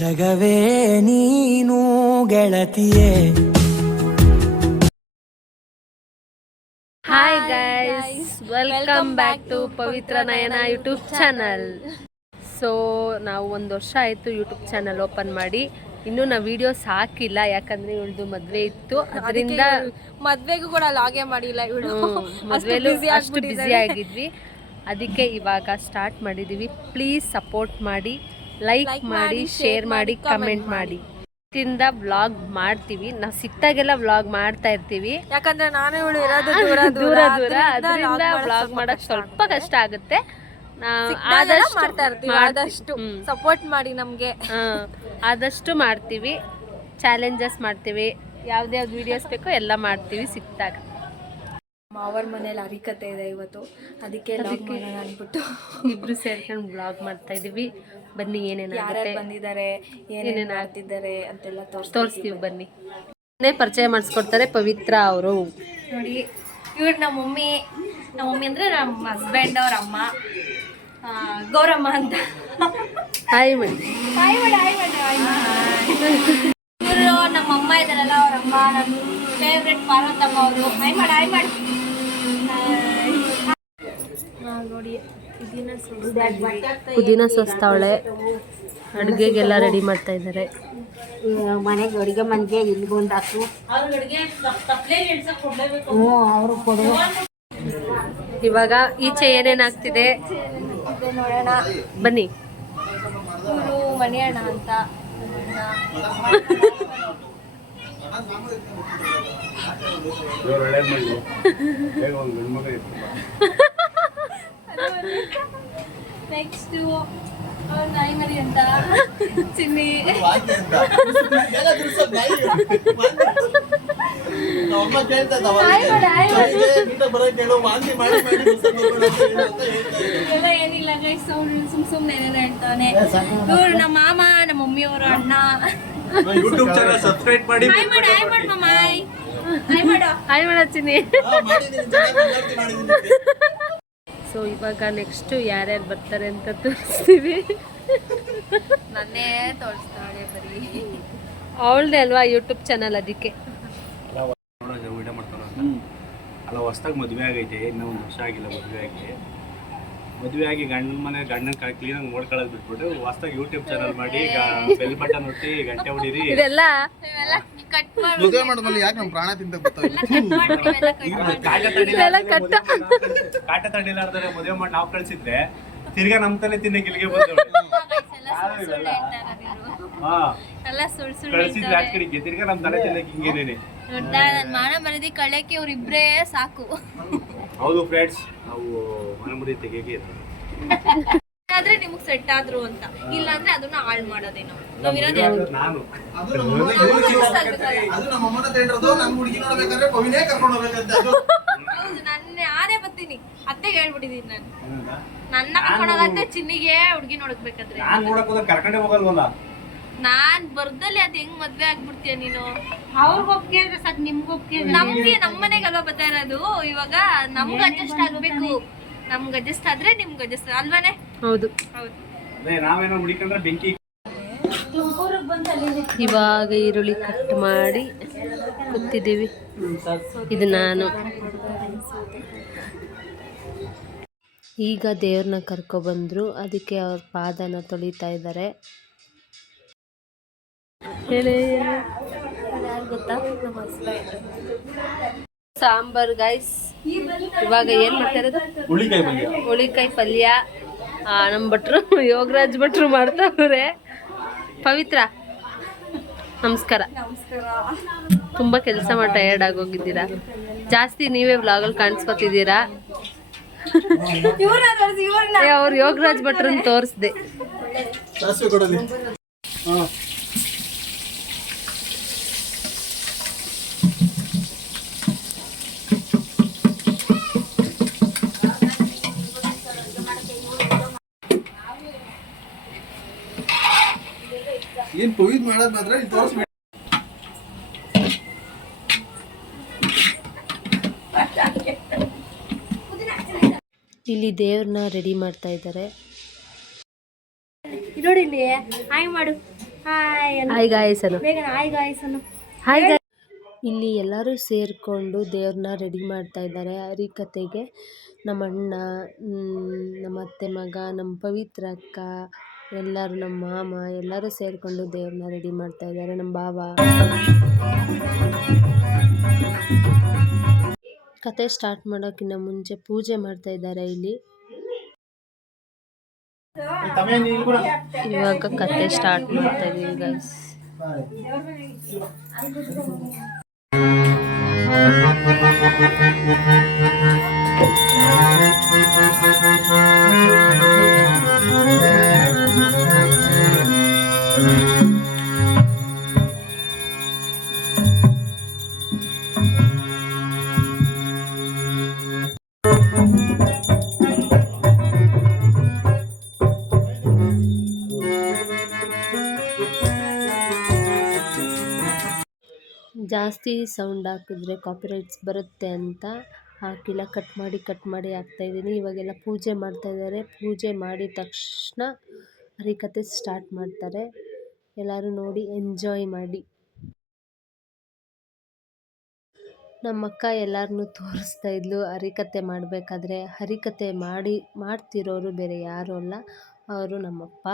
ಜಗವೇ ನೀನು ಗೆಳತಿಯೇ. Hi guys, welcome back to Pavithra Nayana YouTube channel. So ನಾವು 1 ವರ್ಷ ಆಯಿತು ಯೂಟ್ಯೂಬ್ ಚಾನಲ್ ಓಪನ್ ಮಾಡಿ. ಇನ್ನೂ ನಾವು ವಿಡಿಯೋಸ್ ಹಾಕಿಲ್ಲ, ಯಾಕಂದರೆ ಇವಳದು ಮದುವೆ ಇತ್ತು, ಅದರಿಂದ ಮದುವೆಗೂ ಕೂಡ ಲಾಗೇ ಮಾಡಿಲ್ಲ. ಇವಳು ಮದುವೆಲೂ ಅಷ್ಟು ಬ್ಯುಸಿ ಆಗಿದ್ವಿ, ಅದಕ್ಕೆ ಇವಾಗ ಸ್ಟಾರ್ಟ್ ಮಾಡಿದ್ದೀವಿ. ಪ್ಲೀಸ್ ಸಪೋರ್ಟ್ ಮಾಡಿ, ಲೈಕ್ ಮಾಡಿ, ಶೇರ್ ಮಾಡಿ, ಕಮೆಂಟ್ ಮಾಡಿ. ಇಂದ ವ್ಲಾಗ್ ಮಾಡ್ತೀವಿ, ನಾವು ಸಿಕ್ತಾಗೆಲ್ಲ ವ್ಲಾಗ್ ಮಾಡ್ತಾ ಇರ್ತೀವಿ, ಯಾಕಂದ್ರೆ ನಾನು ಇವಳು ಇರೋದು ದೂರ ದೂರ ಅದರಿಂದ ವ್ಲಾಗ್ ಮಾಡಕ್ ಸ್ವಲ್ಪ ಕಷ್ಟ ಆಗುತ್ತೆ. ಮಾಡ್ತಾ ಇರ್ತೀವಿ, ಆದಷ್ಟು ಸಪೋರ್ಟ್ ಮಾಡಿ ನಮ್ಗೆ. ಆದಷ್ಟು ಮಾಡ್ತೀವಿ, ಚಾಲೆಂಜಸ್ ಮಾಡ್ತೀವಿ, ಯಾವ್ದು ವಿಡಿಯೋಸ್ ಬೇಕೋ ಎಲ್ಲ ಮಾಡ್ತೀವಿ ಸಿಕ್ತಾಗ. ಮಾವರ ಮನೇಲಿ ಹರಿಕತೆ ಇದೆ ಇವತ್ತು, ಅದಕ್ಕೆ ಅಂದ್ಬಿಟ್ಟು ಇಬ್ರು ಸೇರ್ಕೊಂಡು ವ್ಲಾಗ್ ಮಾಡ್ತಾ ಇದೀವಿ. ಬನ್ನಿ, ಏನೇನಾಗುತ್ತೆ, ಬಂದಿದ್ದಾರೆ, ಏನೇನು ಆಗ್ತಿದ್ದಾರೆ ಅಂತೆಲ್ಲ ತೋರಿಸ್ತೀವಿ. ಬನ್ನಿ, ಪರಿಚಯ ಮಾಡಿಸ್ಕೊಡ್ತಾರೆ ಪವಿತ್ರ ಅವರು. ನೋಡಿ, ಇವ್ರು ನಮ್ಮ ಮಮ್ಮಿ ಅಂದ್ರೆ ನಮ್ಮ ಹಸ್ಬೆಂಡ್ ಅವ್ರ ಅಮ್ಮ, ಗೌರಮ್ಮ ಅಂತ. ಹಾಯ್ ಮಾಡಿ. ಇವರು ನಮ್ಮ ಅಮ್ಮ ಇದಾರಲ್ಲ, ಅವ್ರ ಅಮ್ಮ, ನನ್ನ ಫೇವ್ರೆಟ್ ಪಾರ್ವತಮ್ಮ ಅವರು. ಹಾಯ್ ಮಾಡಿ. ನೋಡಿ, ಪುದೀನ ಸೋಸ್ತಾವಳೆ, ಅಡುಗೆಗೆಲ್ಲ ರೆಡಿ ಮಾಡ್ತಾ ಇದ್ದಾರೆ. ಮನೆಗೆ ಅಡುಗೆ ಮನೆಗೆ ಇಲ್ಲಿಗೊಂದು ಹಾಕು ಅವರು ಕೊಡುವ. ಇವಾಗ ಈಚೆ ಏನೇನಾಗ್ತಿದೆ ನೋಡೋಣ ಬನ್ನಿ. ಇವರು ಮಣಿಯಣ್ಣ ಅಂತ. ನೆಕ್ಸ್ಟ್ ನಾಯಿ ಮರಿ ಅಂತ ಚಿನ್ನಿ. ಎಲ್ಲ ಏನಿಲ್ಲ ಗೈಸ್, ಸುಮ್ನೆ ಏನೇನೋ ಹೇಳ್ತಾನೆ. ಇವ್ರು ನಮ್ಮ ಮಾಮ, ನಮ್ಮ ಮಮ್ಮಿಯವರು, ಅಣ್ಣ. ಹಾಯ್ ಮಾಡಿ ಮಮ್ಮಾಯ್. ಹಾಯ್ ಮಾಡಚ್ಚಿನಿ. ಸೊ ಇವಾಗ ನೆಕ್ಸ್ಟ್ ಯಾರ್ಯಾರು ಬರ್ತಾರೆ ಅಂತ ತೋರಿಸ್ತೀವಿ. ನನ್ನೇ ತೋರಿಸ್ತಾಳೆ ಬರೀ. ಅವಳದೇ ಅಲ್ವಾ ಯೂಟ್ಯೂಬ್ ಚಾನಲ್, ಅದಕ್ಕೆ ವಿಡಿಯೋ ಮಾಡ್ತಾರ ಅಲ್ಲ. ಹೊಸ್ದಾಗಿ ಮದುವೆ ಆಗೈತೆ, ಇನ್ನೂ 1 ವರ್ಷ ಆಗಿಲ್ಲ ಮದುವೆ ಆಗಿ ಗಂಡನ ಕ್ಲೀನಾಗಿ ನೋಡ್ಕೊಳ್ಳೋದು ಬಿಟ್ಬಿಟ್ಟು ಹೊಸ್ದಾಗಿ ಯೂಟ್ಯೂಬ್ ಚಾನಲ್ ಮಾಡಿ ಬೆಲ್ ಬಟನ್ ಒತ್ತಿ ಗಂಟೆ ಹೊಡೀರಿ. ಇದೆಲ್ಲ ಮದುವೆ ಮಾಡಿದ್ಮೇಲೆ ಯಾಕೆ ನಮ್ಮ ಪ್ರಾಣ ತಿಂತ ಕಾಟ ತಡಿಲಾರ್ದರೆ ಮದುವೆ ಮಾಡಿ ನಾವು ಕಳ್ಸಿದ್ರೆ ತಿರ್ಗಾ ನಮ್ಮ ತಲೆ ತಿನ್ನಕ್ಕೆ ಇಲ್ಲಿಗೆ ಬಂದು ಕಳ್ಸಿದ್ರೆ ಆ ಕಡೆಗೆ ತಿರ್ಗಾ ನಮ್ಮ ತಲೆ ತಿನ್ನಕ್ಕೆ ಹಿಂಗೇನೇನೆ. ನನ್ನ ಮಾನ ಮರದಿ ಕಳೆಯಕ್ಕೆ ಇವ್ರಿಬ್ರೇ ಸಾಕು. ಹೌದು ಫ್ರೆಂಡ್ಸ್, ನಾವು ಮನಮುರಿ ತೆಗೆಗೆ ಆದ್ರೆ ನಿಮಗ್ ಸೆಟ್ ಆದ್ರು ಅಂತ, ಇಲ್ಲ ಅಂದ್ರೆ ಅದನ್ನ ಹಾಳು ಮಾಡೋದೇನೋ. ನಾವಿರೋದೇ ನಾನು ಹೌದು, ನಾನೇ ಬರ್ತೀನಿ, ಅತ್ತೆಗೆ ಹೇಳ್ಬಿಟ್ಟಿದೀನಿ ನಾನು. ನನ್ನ ಕರ್ಕೊಂಡೋಗತ್ತೆ ಚಿನ್ನಿಗೆ ಹುಡುಗಿ ನೋಡಕ್ಬೇಕಾದ್ರೆ. ಕರ್ಕೊಂಡೆ ಹೋಗಲ್ವಲ್ಲ, ನಾನ್ ಬರ್ದಲ್ಲಿ ಅದ್ ಹೆಂಗ್ ಮದ್ವೆ ಆಗ್ಬಿಡ್ತೀಯ ನೀನು? ಅವ್ರಿಗೆ ಒಪ್ಪಿಗೆ ಅಂದ್ರೆ ಸಾಕು, ನಿಮ್ಗೆ ಒಪ್ಪಿಗೆ. ನಮ್ಮ ಮನೆಗೆ ಅಲ್ವಾ ಬರ್ತಾ ಇರೋದು, ಇವಾಗ ನಮ್ಗ್ ಅಡ್ಜಸ್ಟ್ ಆಗ್ಬೇಕು. ನಮ್ಗ್ ಅಡ್ಜಸ್ಟ್ ಆದ್ರೆ ನಿಮ್ಗೆ ಅಡ್ಜಸ್ಟ್ ಅಲ್ವಾನೆ? ಹೌದು. ನಾವೇನೋ ಹುಡುಕಂದ್ರೆ ಬೆಂಕಿ. ಇವಾಗ ಈರುಳ್ಳಿ ಕಟ್ ಮಾಡಿ ಕೂತಿದ್ದೀವಿ. ಇದು ನಾನು. ಈಗ ದೇವ್ರನ್ನ ಕರ್ಕೊಬಂದ್ರು, ಅದಕ್ಕೆ ಅವ್ರ ಪಾದನ ತೊಳಿತಾ ಇದ್ದಾರೆ. ಗೊತ್ತಾ, ನಮ್ಮ ಹಸ್ಬೆಂಡ್. ಸಾಂಬಾರ್ ಗೈಸ್. ಇವಾಗ ಏನ್ ಮಾಡ್ತಾ ಇರೋದು? ಹುಳಿಕಾಯಿ ಪಲ್ಯ. ನಮ್ಮ ಭಟ್ರು, ಯೋಗರಾಜ್ ಭಟ್ರು ಮಾಡ್ತಾವ್ರೆ. ಪವಿತ್ರ ನಮಸ್ಕಾರ. ತುಂಬಾ ಕೆಲಸ ಮಾಡಿ ಟಯರ್ಡ್ ಆಗೋಗಿದ್ದೀರಾ. ಜಾಸ್ತಿ ನೀವೇ ವ್ಲಾಗಲ್ಲಿ ಕಾಣಿಸ್ಕೊತಿದ್ದೀರಾ. ಅವ್ರು ಯೋಗರಾಜ್ ಭಟ್ರನ್ನ ತೋರಿಸ್ದೆ. ಏನ್ ಪವಿತ್ ಮಾಡೋದ್ ಮಾತ್ರ ತೋರಿಸ್ಬೇಡಿ. ಇಲ್ಲಿ ದೇವ್ರನ್ನ ರೆಡಿ ಮಾಡ್ತಾ ಇದ್ದಾರೆ. ನೋಡಿ ಇಲ್ಲಿ ಹಾಯ್ ಮಾಡು. ಹಾಯ್ ಗಾಯ್ಸ್ ಅನ್ನು ಬೇಗ ಹಾಯ್ ಗಾಯ್ಸ್ ಅನ್ನು. Hi guys. ಇಲ್ಲಿ ಎಲ್ಲರೂ ಸೇರಿಕೊಂಡು ದೇವ್ರನ್ನ ರೆಡಿ ಮಾಡ್ತಾ ಇದ್ದಾರೆ ಹರಿಕತೆಗೆ. ನಮ್ಮ ಅಣ್ಣ, ನಮ್ಮ ಅತ್ತೆ ಮಗ, ನಮ್ಮ ಪವಿತ್ರ ಅಕ್ಕ, ಎಲ್ಲರೂ, ನಮ್ಮ ಮಾಮ ಎಲ್ಲರೂ ಸೇರಿಕೊಂಡು ದೇವ್ರನ್ನ ರೆಡಿ ಮಾಡ್ತಾ ಇದ್ದಾರೆ. ನಮ್ಮ ಬಾವ ಕತೆ ಸ್ಟಾರ್ಟ್ ಮಾಡೋಕ್ಕಿಂತ ಮುಂಚೆ ಪೂಜೆ ಮಾಡ್ತಾ ಇದ್ದಾರೆ ಇಲ್ಲಿ. ಇವಾಗ ಕತೆ ಸ್ಟಾರ್ಟ್ ಮಾಡ್ತಾ ಇದೀವಿ ಗೈಸ್. ಜಾಸ್ತಿ ಸೌಂಡ್ ಹಾಕಿದ್ರೆ ಕಾಪಿರೈಟ್ಸ್ ಬರುತ್ತೆ ಅಂತ ಹಾಕಿಲ್ಲ, ಕಟ್ ಮಾಡಿ ಹಾಕ್ತಾಯಿದ್ದೀನಿ. ಇವಾಗೆಲ್ಲ ಪೂಜೆ ಮಾಡ್ತಾ ಇದ್ದಾರೆ. ಪೂಜೆ ಮಾಡಿದ ತಕ್ಷಣ ಹರಿಕತೆ ಸ್ಟಾರ್ಟ್ ಮಾಡ್ತಾರೆ. ಎಲ್ಲರೂ ನೋಡಿ ಎಂಜಾಯ್ ಮಾಡಿ. ನಮ್ಮ ಅಕ್ಕ ಎಲ್ಲರನ್ನೂ ತೋರಿಸ್ತಾ ಇದ್ಲು ಹರಿಕತೆ ಮಾಡಬೇಕಾದ್ರೆ. ಹರಿಕತೆ ಮಾಡ್ತಿರೋರು ಬೇರೆ ಯಾರೂ ಅಲ್ಲ, ಅವರು ನಮ್ಮಪ್ಪ.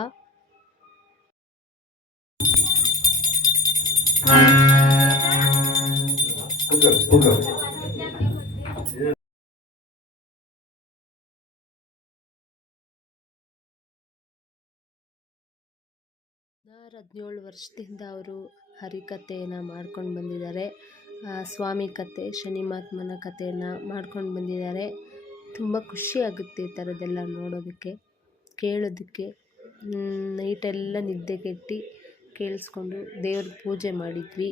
ಸುಮಾರು 17 ವರ್ಷದಿಂದ ಅವರು ಹರಿಕತೆಯನ್ನು ಮಾಡ್ಕೊಂಡು ಬಂದಿದ್ದಾರೆ. ಸ್ವಾಮಿ ಕತೆ, ಶನಿ ಮಹಾತ್ಮನ ಕಥೆಯನ್ನು ಮಾಡ್ಕೊಂಡು ಬಂದಿದ್ದಾರೆ. ತುಂಬ ಖುಷಿ ಆಗುತ್ತೆ ಈ ಥರದ್ದೆಲ್ಲ ನೋಡೋದಕ್ಕೆ, ಕೇಳೋದಕ್ಕೆ. ನೈಟೆಲ್ಲ ನಿದ್ದೆಗೆಟ್ಟು ಕೇಳಿಸ್ಕೊಂಡು ದೇವ್ರ ಪೂಜೆ ಮಾಡಿದ್ವಿ.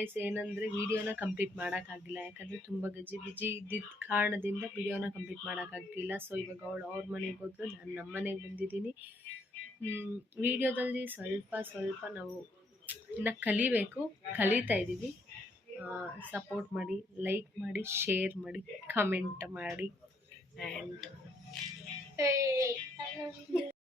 ಗೈಸ್ ಏನಂದರೆ ವಿಡಿಯೋನ ಕಂಪ್ಲೀಟ್ ಮಾಡೋಕ್ಕಾಗಿಲ್ಲ, ಯಾಕಂದರೆ ತುಂಬ ಬಿಜಿ ಇದ್ದಿದ್ದ ಕಾರಣದಿಂದ ವಿಡಿಯೋನ ಕಂಪ್ಲೀಟ್ ಮಾಡೋಕ್ಕಾಗಿಲ್ಲ. ಸೊ ಇವಾಗ ಅವಳು ಅವ್ರ ಮನೆಗೆ ಹೋದ್ರು, ನಾನು ನಮ್ಮ ಮನೆಗೆ ಬಂದಿದ್ದೀನಿ. ವಿಡಿಯೋದಲ್ಲಿ ಸ್ವಲ್ಪ ನಾವು ಇನ್ನು ಕಲಿಬೇಕು, ಕಲಿತಾ ಇದ್ದೀವಿ. ಸಪೋರ್ಟ್ ಮಾಡಿ, ಲೈಕ್ ಮಾಡಿ, ಶೇರ್ ಮಾಡಿ, ಕಮೆಂಟ್ ಮಾಡಿ. ಆ್ಯಂಡ್